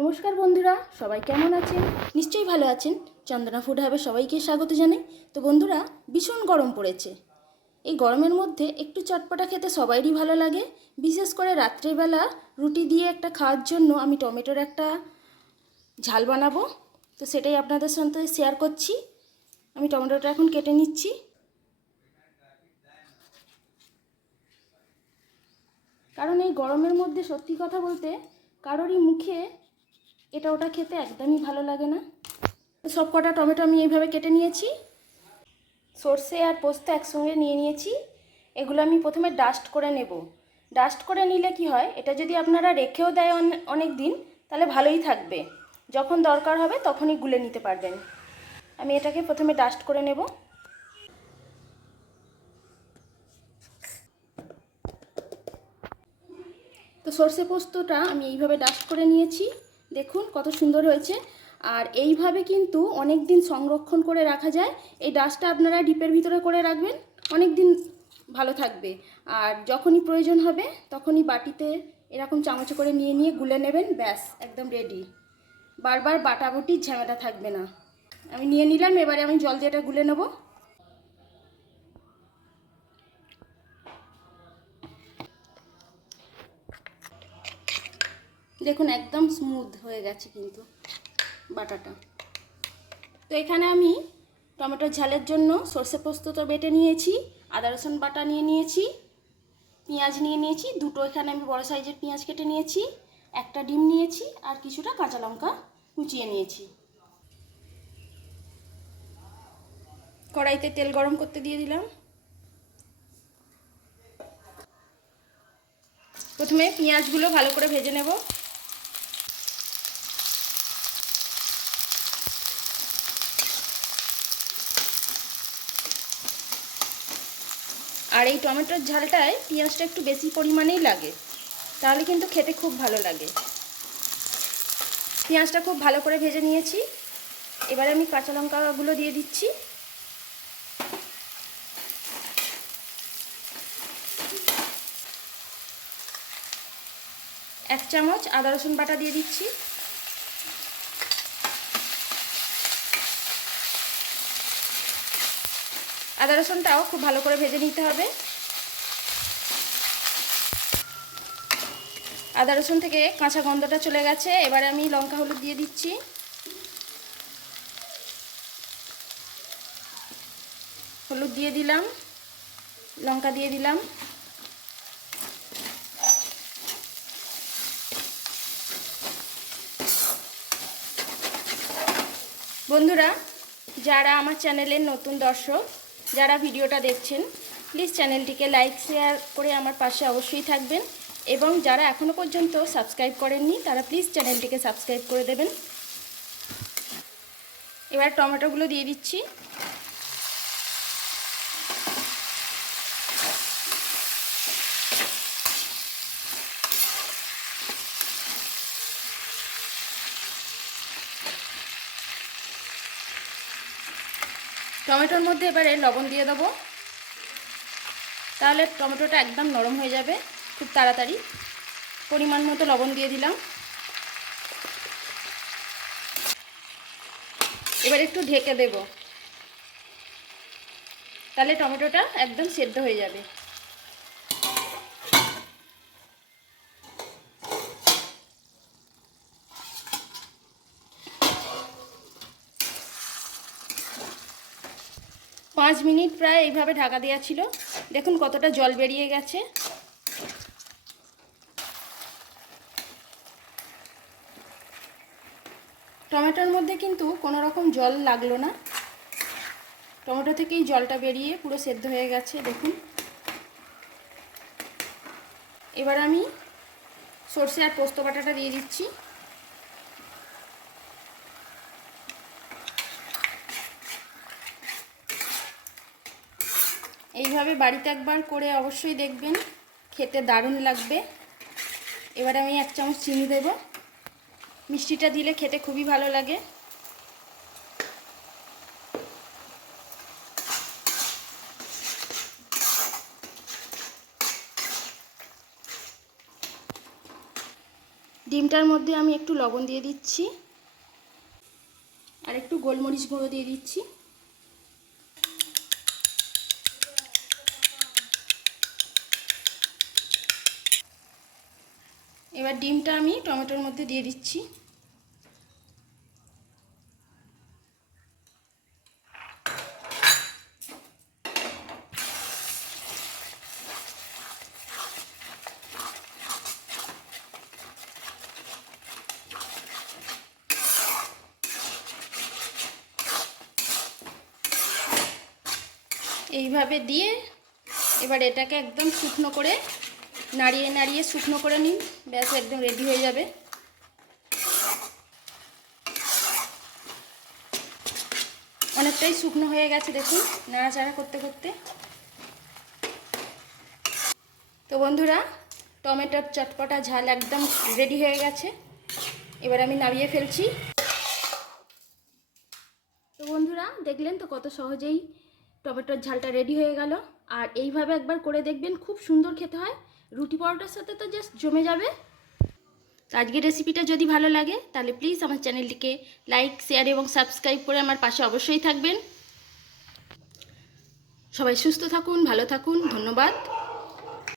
নমস্কার বন্ধুরা, সবাই কেমন আছেন? নিশ্চয়ই ভালো আছেন। চন্দনা ফুড হাবে সবাইকে স্বাগত জানাই। তো বন্ধুরা, ভীষণ গরম পড়েছে। এই গরমের মধ্যে একটু চটপটা খেতে সবাইরই ভালো লাগে। বিশেষ করে রাত্রেবেলা রুটি দিয়ে একটা খাওয়ার জন্য আমি টমেটোর একটা ঝাল বানাবো। তো সেটাই আপনাদের সাথে শেয়ার করছি। আমি টমেটোটা এখন কেটে নিচ্ছি। কারণ এই গরমের মধ্যে সত্যি কথা বলতে কারোরই মুখে এটা ওটা খেতে একদমই ভালো লাগে না। সব কটা টমেটো আমি এইভাবে কেটে নিয়েছি। সর্ষে আর পোস্ত একসঙ্গে নিয়ে নিয়েছি। এগুলো আমি প্রথমে ডাস্ট করে নেব। ডাস্ট করে নিলে কি হয়, এটা যদি আপনারা রেখেও দেয় অনেক দিন, তাহলে ভালোই থাকবে। যখন দরকার হবে তখনই গুলে নিতে পারবেন। আমি এটাকে প্রথমে ডাস্ট করে নেব। তো সর্ষে পোস্তটা আমি এইভাবে ডাস্ট করে নিয়েছি। দেখুন কত সুন্দর হয়েছে। আর এইভাবে কিন্তু অনেক দিন সংরক্ষণ করে রাখা যায়। এই ডাস্টটা আপনারা ডিপের ভিতরে করে রাখবেন, অনেক দিন ভালো থাকবে। আর যখনই প্রয়োজন হবে তখনই বাটিতে এরকম চামচে করে নিয়ে নিয়ে গুলে নেবেন, ব্যাস একদম রেডি। বারবার বাটাবুটির ঝামেলা থাকবে না। আমি নিয়ে নিলাম, এবারে আমি জল দিয়ে এটা গুলে নেব। দেখুন একদম স্মুথ হয়ে গেছে কিন্তু বাটাটা। তো এখানে আমি টমেটোর ঝালের জন্য সর্ষে পোস্তটা বেটে নিয়েছি, আদা রসুন বাটা নিয়ে নিয়েছি, পেঁয়াজ নিয়ে নিয়েছি দুটো, এখানে আমি বড় সাইজের পেঁয়াজ কেটে নিয়েছি, একটা ডিম নিয়েছি আর কিছুটা কাঁচা লঙ্কা কুচিয়ে নিয়েছি। কড়াইতে তেল গরম করতে দিয়ে দিলাম। প্রথমে পেঁয়াজগুলো ভালো করে ভেজে নেব। আর এই টমেটোর ঝালটায় পেঁয়াজটা একটু বেশি পরিমাণেই লাগে, তাহলে কিন্তু খেতে খুব ভালো লাগে। পেঁয়াজটা খুব ভালো করে ভেজে নিয়েছি। এবারে আমি কাঁচা লঙ্কাগুলো দিয়ে দিচ্ছি। এক চামচ আদা রসুন বাটা দিয়ে দিচ্ছি। আদা রসুনটাও খুব ভালো করে ভেজে নিতে হবে। আদা রসুন থেকে কাঁচা গন্ধটা চলে গেছে। এবারে আমি লঙ্কা হলুদ দিয়ে দিচ্ছি। হলুদ দিয়ে দিলাম, লঙ্কা দিয়ে দিলাম। বন্ধুরা, যারা আমার চ্যানেলের নতুন দর্শক, যারা ভিডিওটা দেখছেন, প্লিজ চ্যানেলটিকে লাইক শেয়ার করে আমার পাশে অবশ্যই থাকবেন। এবং যারা এখনও পর্যন্ত সাবস্ক্রাইব করেননি তারা প্লিজ চ্যানেলটিকে সাবস্ক্রাইব করে দেবেন। এবার টমেটোগুলো দিয়ে দিচ্ছি। টমেটোর মধ্যে এবারে লবণ দিয়ে দেবো, তাহলে টমেটোটা একদম নরম হয়ে যাবে খুব তাড়াতাড়ি। পরিমাণ মতো লবণ দিয়ে দিলাম। এবার একটু ঢেকে দেব, তাহলে টমেটোটা একদম সেদ্ধ হয়ে যাবে। পাঁচ মিনিট প্রায় এইভাবে ঢাকা দেওয়া ছিল। দেখুন কতটা জল বেরিয়ে গেছে। টমেটোর মধ্যে কিন্তু কোনো রকম জল লাগলো না, টমেটো থেকেই জলটা বেরিয়ে পুরো সেদ্ধ হয়ে গেছে দেখুন। এবার আমি সর্ষে আর পোস্ত বাটাটা দিয়ে দিচ্ছি। এইভাবে বাড়িতে একবার করে অবশ্যই দেখবেন, খেতে দারুণ লাগবে। এবার আমি এক চামচ চিনি দেব, মিষ্টিটা দিলে খেতে খুবই ভালো লাগে। ডিমটার মধ্যে আমি একটু লবণ দিয়ে দিচ্ছি আর একটু গোলমরিচ গুঁড়ো দিয়ে দিচ্ছি। এবার ডিমটা আমি টমেটোর মধ্যে দিয়ে দিচ্ছি। এইভাবে দিয়ে এবার এটাকে একদম শুকনো করে নাড়িয়ে নাড়িয়ে শুকনো করে নিন, ব্যাস একদম রেডি হয়ে যাবে। অনেকটাই শুকনো হয়ে গেছে দেখুন, নাড়াচাড়া করতে করতে। তো বন্ধুরা, টমেটোর চটপটা ঝাল একদম রেডি হয়ে গেছে। এবার আমি নামিয়ে ফেলছি। তো বন্ধুরা, দেখলেন তো কত সহজেই টমেটোর ঝালটা রেডি হয়ে গেল। আর এইভাবে একবার করে দেখবেন, খুব সুন্দর খেতে হয়। রুটি পরোটার সাথে তো জাস্ট জমে যাবে। তো আজকের রেসিপিটা যদি ভালো লাগে তাহলে প্লিজ আমার চ্যানেলটিকে লাইক, শেয়ার এবং সাবস্ক্রাইব করে আমার পাশে অবশ্যই থাকবেন। সবাই সুস্থ থাকুন, ভালো থাকুন, ধন্যবাদ।